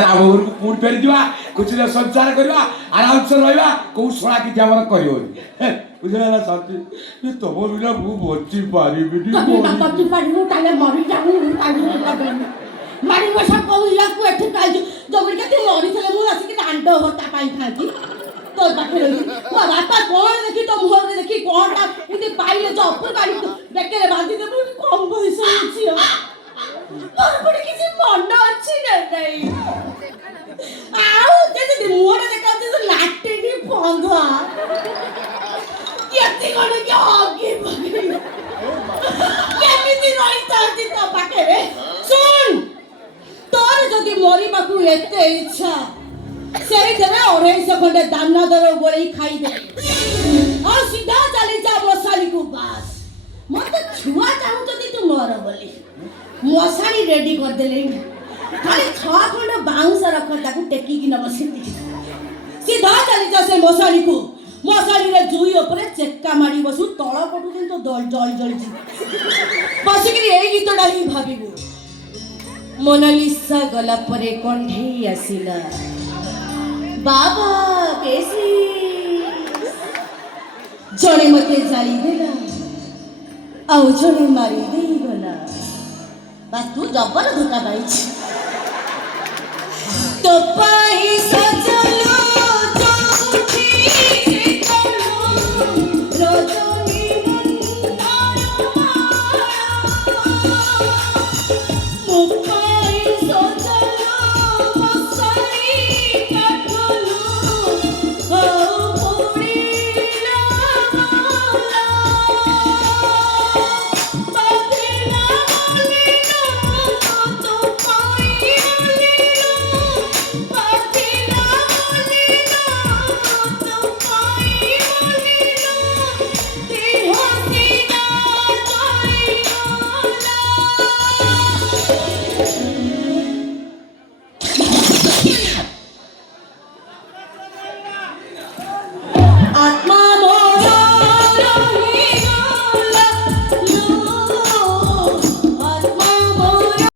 ଆମ ଘରକୁ ପୁଣି ଫେରିଯିବା ଖୁସିରେ ସଞ୍ଚାର କରିବା ଆରାମସେ ରହିବା କୋଉ ଶଳା କିଛି ଆମର କରିବନି ବୁଝିଲା ନା ଶାନ୍ତି ତମ ବିନା ମୁଁ ବଞ୍ଚି ପାରିବିନି ବଞ୍ଚି ପାରିବୁ ତାହେଲେ ମରିଯାଉ ମାରି ବସା କହୁକୁ ଏଠି ପାଇଛୁ ଜମିଟା ତୁ ମରିଥିଲେ ମୁଁ ଆସିକି ଦାଣ୍ଡ ଭତ୍ତା ପାଇଥାନ୍ତି ତୋ ପାଖରେ ମୋ ବାପା କଣ ଦେଖି ତୋ ମୁହଁରେ ଦେଖି କଣଟା ଏମିତି ପାଇଲେ ଚପୁର କାଢି ବେକରେ ବାନ୍ଧିଦେବୁ କମ ବୟସ ଅଛି ମୋର ପୁଣି କିଛି ମନ ଅଛି ନା ନାଇଁ ଆଉ ଯଦି ମୁହଁଟା ଦେଖାଉଛି ତ ଲାଟିନି ପନ୍ଧା କେତେ କଣ କି ଅଗି ପକେଇ କେମିତି ରହିଥାନ୍ତି ତୋ ପାଖରେ ଶୁଣ ତୋର ଯଦି ମରିବାକୁ ଏତେ ଇଚ୍ଛା ସେଇଥିରେ 250 ଖଣ୍ଡେ ଦାନାଦାର ଗୋଳେଇ ଖାଇଦେ ଆଉ ସିଧା ଚାଲିଯା ମଶାଣିକୁ ବାସ୍ ମତେ ଛୁଆ ଚାହୁଁଛନ୍ତି ତୁ ମର ବୋଲି ମଶାଣି ରେଡି କରିଦେଲେ ଖାଲି 6 ଖଣ୍ଡ ବାଉଁଶ ରଖ ତାକୁ ଟେକିକି ନବ ସିଧା ଚାଲିଯା ସେ ମଶାଣିକୁ ମଶାଣିରେ ଜୁଇ ଉପରେ ଚେକା ମାଡ଼ି ବସୁ ତଳ ପଟୁ କିନ୍ତୁ ଜଳି ଜଳିଛି ବସିକିରି ଏଇ ଗୀତଟା ହିଁ ଭାବିବୁ ମୋନାଲିସା ଗଲା ପରେ କଣ୍ଢେଇ ଆସିଲା ବାବା ବେଶୀ ଜଣେ ମତେ ଜାଳି ଦେଲା ଆଉ ଜଣେ ମାରି ଦେଇଗଲା ବାସ୍ ତୁ ଜବର ଧୋକା ପାଇଛି ତୋ ପାଇଁ ସଜଲ